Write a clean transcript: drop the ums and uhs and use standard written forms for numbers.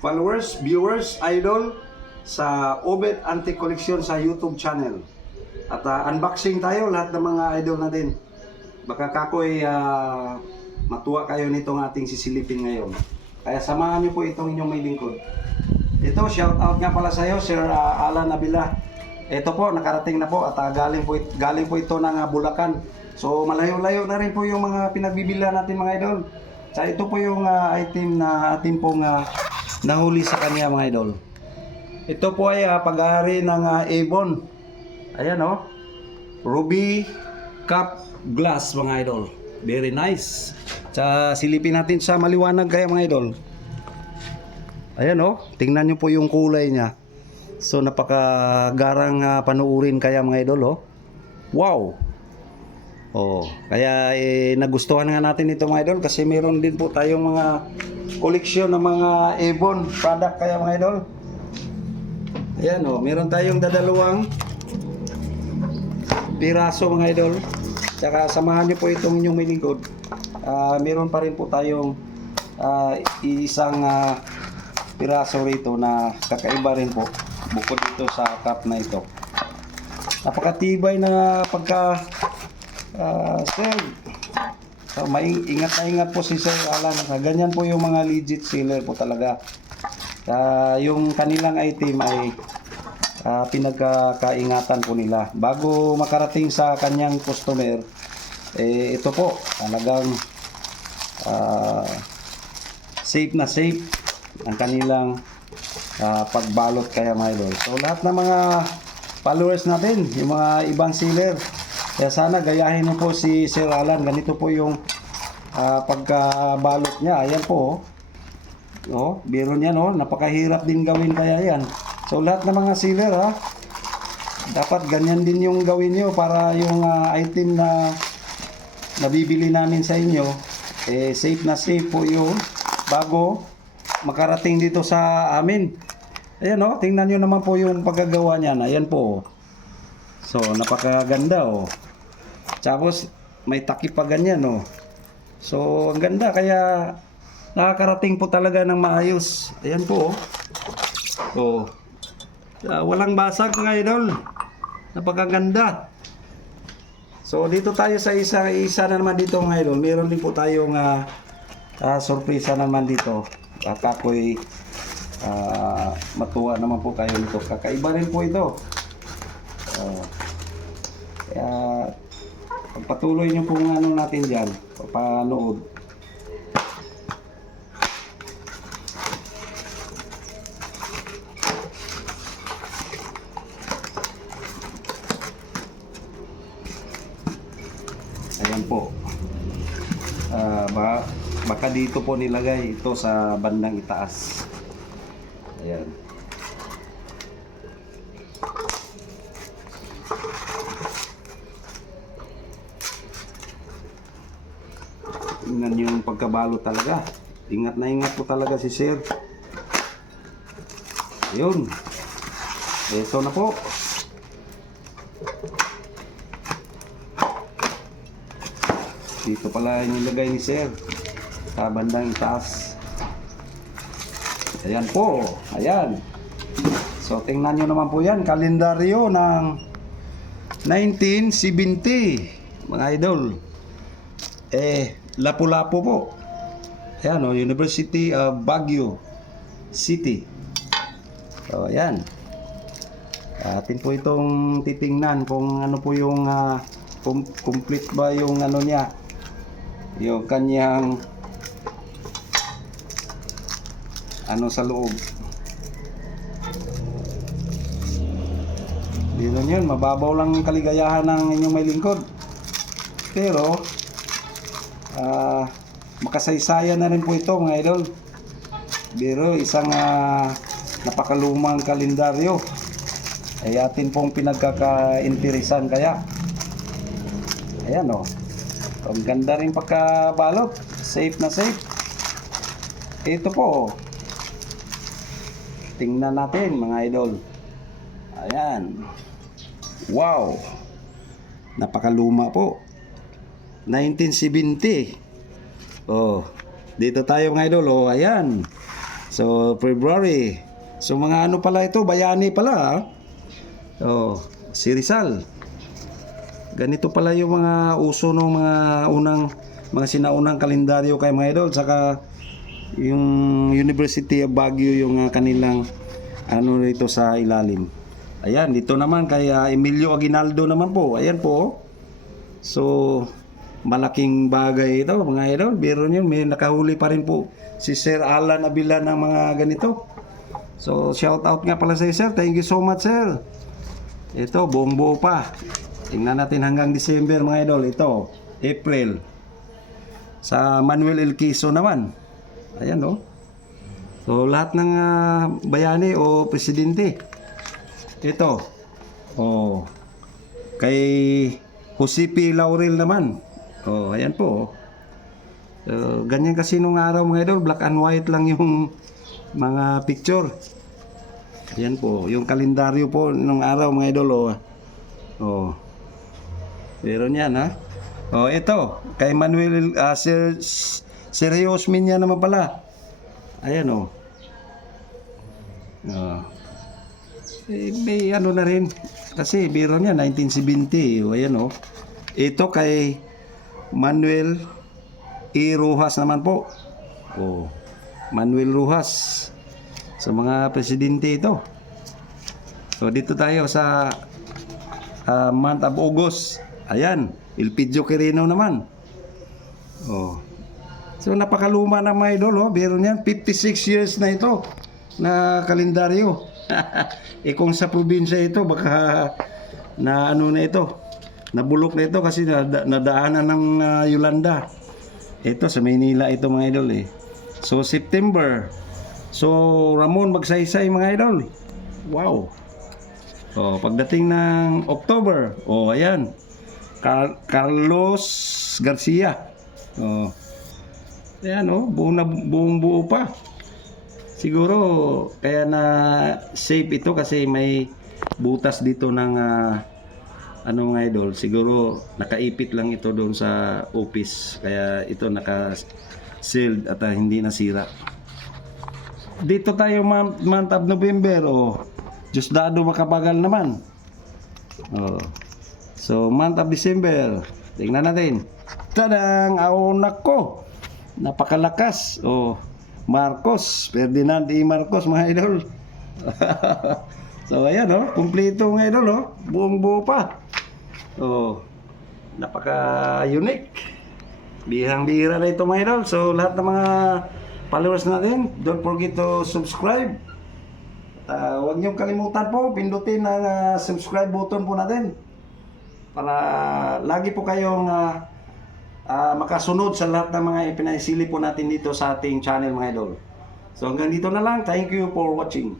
followers, viewers, idol sa Obed Antique Collection sa YouTube channel. At unboxing tayo lahat ng mga idol natin. Baka kakoy matuwa kayo nitong ating sisilipin ngayon. Kaya samahan niyo po itong inyong may lingkod. Ito, shout out nga pala sa iyo, Sir Alan Nabila. Ito po, nakarating na po at galing po ito ng Bulacan. So malayo-layo na rin po yung mga pinagbibila natin mga idol. So ito po yung item na atin pong nahuli sa kanya mga idol. Ito po ay pag-aari ng Avon. Ayan oh. Ruby cup glass mga idol. Very nice. Sa silipin natin sa maliwanag kaya mga idol. Ayan oh, tingnan nyo po yung kulay niya. So napakagarang panuurin kaya mga idol oh. Wow. Oh, kaya nagustuhan nga natin ito mga idol kasi meron din po tayong mga koleksyon ng mga Avon product kaya mga idol. Ayan oh, meron tayong dadalawang piraso mga idol. Tsaka samahan nyo po itong inyong may lingkod. Meron pa rin po tayong isang piraso rito na kakaiba rin po bukod dito sa cup na ito. Napakatibay na pagka sell. So, ingat na ingat po si Sir Alan. Ganyan po yung mga legit seller po talaga. Yung kanilang item ay pinagkaingatan po nila bago makarating sa kanyang customer. Ito po talagang safe na safe ang kanilang pagbalot kaya mga idol. So lahat ng mga followers natin, yung mga ibang seller, kaya sana gayahin mo po si Sir Alan. Ganito po yung pagkabalot niya. Ayan po oh, biro niya no, napakahirap din gawin kaya yan. So lahat ng mga seller dapat ganyan din yung gawin niyo para yung item na nabibili namin sa inyo safe na safe po yun bago makarating dito sa amin. Ayan oh, tingnan nyo naman po yung pagkagawa niyan. Ayan po. So napakaganda oh. Tapos may takip pa ganyan oh. So ang ganda kaya nakakarating po talaga ng maayos. Ayan po oh. Walang basag mga idol. Napakaganda. So dito tayo sa isa na naman dito mga idol. Meron din po tayong sorpresa naman dito. Baka ako'y matuwa naman po kayo nito. Kakaiba rin po ito. Kaya pagpatuloy nyo po ng ano natin dyan. Papanood. Ayan po. Baka dito po nilagay ito sa bandang itaas. Ayan. Tingnan yung pagkabalo talaga. Ingat na ingat po talaga si Sir. Ayun. Ito na po. Dito pala yung nilagay ni Sir sa bandang itaas. Ayan po. Ayan. So tingnan nyo naman po yan. Kalendaryo ng 1970 mga idol. Lapu-Lapu po. Ayan o. University of Baguio City. So ayan. Atin po itong titingnan kung ano po yung complete ba yung ano niya, yung kanyang ano sa loob. Dito yun, mababaw lang ang kaligayahan ng inyong may lingkod. Pero makasaysayan na rin po ito mga idol. Pero isang napakalumang kalendaryo ay atin pong pinagkakainteresan kaya. Ayan o. Ang ganda rin pagkabalot. Safe na safe. Ito po. Tingnan natin mga idol. Ayan. Wow. Napakaluma po. 1970. Oh. Dito tayo mga idol. Oh, ayan. So, February. So, mga ano pala ito, bayani pala. Oh, si Rizal. Ganito pala yung mga uso ng mga sinaunang kalendaryo kay mga idol. Saka, yung University of Baguio yung kanilang ano rito sa ilalim. Ayan, dito naman kay Emilio Aguinaldo naman po. Ayan po. So, malaking bagay ito mga idol. Biro nyo, may nakahuli pa rin po si Sir Alan Abila ng mga ganito. So, shout out nga pala sa sir. Thank you so much, sir. Ito, buong buo pa. Tingnan natin hanggang December mga idol. Ito, April. Sa Manuel L. Quezon naman. Ayan, no? So, lahat ng bayani o presidente. Ito. Oh. Kay Jose P. Laurel naman. Oh, ayan po. So, ganyan kasi nung araw mga idol, black and white lang yung mga picture. Ayan po, yung kalendaryo po nung araw mga idol. Oh. Oh. Meron yan ha. Oh, ito. Kay Manuel, Sir Osmin yan naman pala. Ayan oh. Oh. May ano na rin. Kasi biro niya 1970. Oh, ayan oh. Ito kay Manuel E. Rojas naman po. Oh. Manuel Rojas. Sa mga presidente ito. So dito tayo sa month of August. Ayan, Elpidio Quirino naman. Oh. So napakaluma na mga idol, oh. Biro niyan 56 years na ito na kalendaryo. Eh kung sa probinsya ito baka na ano na ito. Nabulok na ito kasi nadaanan ng Yolanda. Ito sa Maynila ito mga idol eh. So September. So Ramon Magsaysay mga idol. Wow. Oh, pagdating ng October, oh ayan. Carlos Garcia. Oh. Ayan oh, buong buo pa. Siguro kaya na safe ito kasi may butas dito ng ano mga idol, siguro nakaipit lang ito doon sa office kaya ito naka-sealed at hindi nasira. Dito tayo month of November oh. Diosdado makabagal naman. Oh. So month of December, tingnan natin. Tadang! Oh nako. Napakalakas. Oh. Marcos, Ferdinand E. Marcos mga idol. So ayan oh, kumpleto mga idol oh. Buong buo pa. Oh, napaka-unique. Bihang-bihira na ito mga idol. So, lahat ng mga followers natin, don't forget to subscribe. Huwag niyong kalimutan po, pindutin ang subscribe button po natin. Para lagi po kayong makasunod sa lahat ng mga ipinaisili po natin dito sa ating channel mga idol. So, hanggang dito na lang. Thank you for watching.